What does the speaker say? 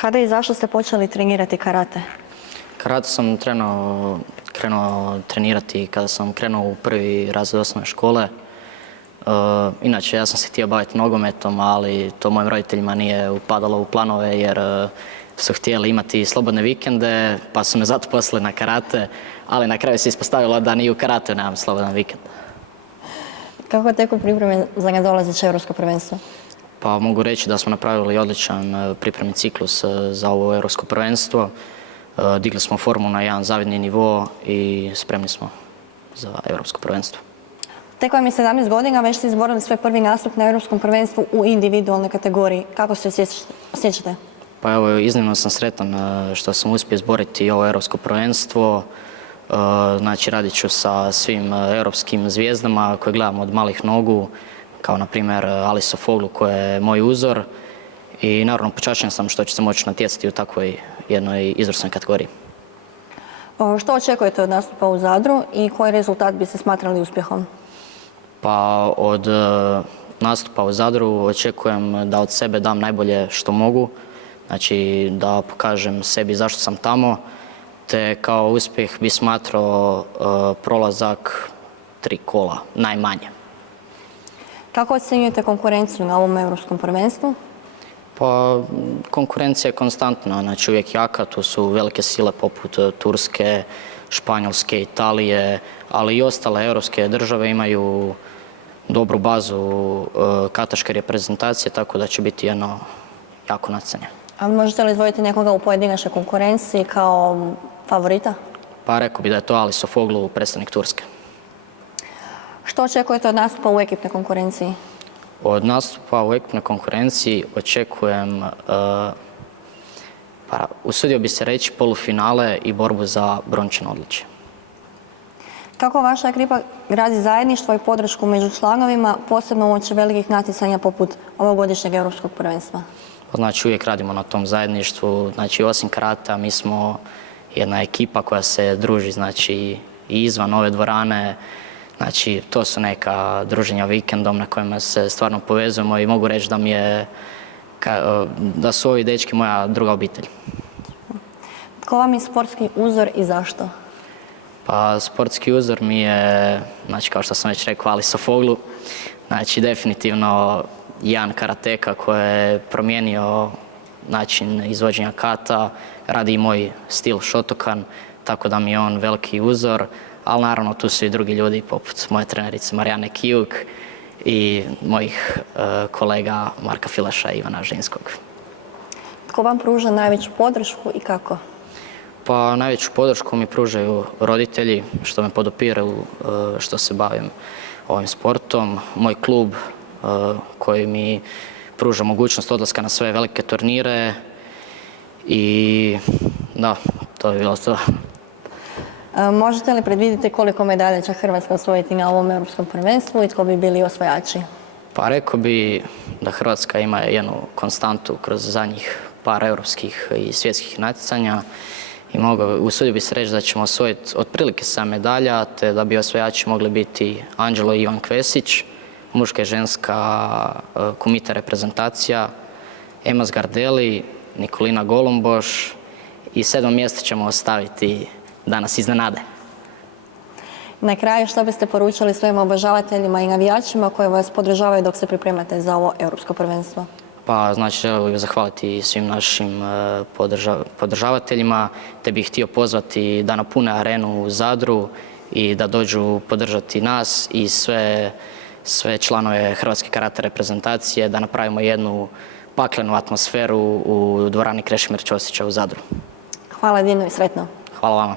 Kada i zašto ste počeli trenirati karate? Karate sam krenuo trenirati kada sam krenuo u prvi razred osnovne škole. Inače, ja sam se htio baviti nogometom, ali to mojim roditeljima nije upadalo u planove jer su htjeli imati slobodne vikende, pa su me zato poslali na karate, ali na kraju se ispostavilo da ni u karate nemam slobodan vikend. Kako teku pripreme za nadolazeće Europsko prvenstvo? Pa mogu reći da smo napravili odličan pripremni ciklus za ovo Europsko prvenstvo. Digli smo formu na jedan zavidni nivo i spremni smo za Europsko prvenstvo. Tek vam je 17 godina, već ste izborili svoj prvi nastup na Europskom prvenstvu u individualnoj kategoriji. Kako se osjećate? Pa evo, iznimno sam sretan što sam uspio izboriti ovo Europsko prvenstvo. Znači, radit ću sa svim europskim zvijezdama koje gledam od malih nogu, kao na primjer Ali Sofoglu koja je moj uzor. I naravno počašćen sam što ću se moći natjecati u takvoj jednoj izvrsnoj kategoriji. Što očekujete od nastupa u Zadru i koji rezultat biste smatrali uspjehom? Pa od nastupa u Zadru očekujem da od sebe dam najbolje što mogu. Znači da pokažem sebi zašto sam tamo, te kao uspjeh bi smatrao prolazak 3 kola, najmanje. Kako ocjenjujete konkurenciju na ovom Europskom prvenstvu? Pa konkurencija je konstantna, znači uvijek jaka, tu su velike sile poput Turske, Španjolske, Italije, ali i ostale europske države imaju dobru bazu kataške reprezentacije, tako da će biti jedno jako natjecanje. A možete li izdvojiti nekoga u pojedinačnoj konkurenciji kao favorita? Pa rekao bi da je to Ali Sofoglu, predstavnik Turske. Što očekujete od nastupa u ekipnoj konkurenciji? Od nastupa u ekipnoj konkurenciji očekujem, pa usudio bi se reći, polufinale i borbu za brončano odličje. Kako vaša ekipa gradi zajedništvo i podršku među članovima, posebno uoči velikih natjecanja poput ovogodišnjeg Europskog prvenstva? Znači uvijek radimo na tom zajedništvu, znači osim karata mi smo jedna ekipa koja se druži, znači i izvan ove dvorane. Znači, to su neka druženja vikendom na kojima se stvarno povezujemo i mogu reći da su ovi dečki moja druga obitelj. Tko vam je sportski uzor i zašto? Pa sportski uzor mi je, znači kao što sam već rekao, Ali Sofoglu. Znači, definitivno jedan karateka koji je promijenio način izvođenja kata, radi i moj stil Shotokan, tako da mi je on veliki uzor. Ali naravno tu su i drugi ljudi poput moje trenerice Marijane Kijuk i mojih kolega Marka Filaša i Ivana Žinskog. Tko vam pruža najveću podršku i kako? Pa najveću podršku mi pružaju roditelji što me podupiru što se bavim ovim sportom. Moj klub koji mi pruža mogućnost odlaska na sve velike turnire i da, to je bilo to. Možete li predvidjeti koliko medalja će Hrvatska osvojiti na ovom Europskom prvenstvu i tko bi bili osvajači? Pa rekao bi da Hrvatska ima jednu konstantu kroz zadnjih par europskih i svjetskih natjecanja i usudio bi se reći da ćemo osvojiti otprilike 7 medalja, te da bi osvajači mogli biti Anđelo i Ivan Kvesić, muška i ženska kumita reprezentacija, Ema Zgardeli, Nikolina Golomboš i 7 mjesta ćemo ostaviti da nas iznenade. Na kraju, što biste poručili svojim obožavateljima i navijačima koji vas podržavaju dok se pripremate za ovo Europsko prvenstvo? Pa znači želio bih zahvaliti svim našim podržavateljima, te bih htio pozvati da napune arenu u Zadru i da dođu podržati nas i sve članove Hrvatske karate reprezentacije, da napravimo jednu paklenu atmosferu u dvorani Krešimir Ćosića u Zadru. Hvala Dino i sretno. Hvala vama.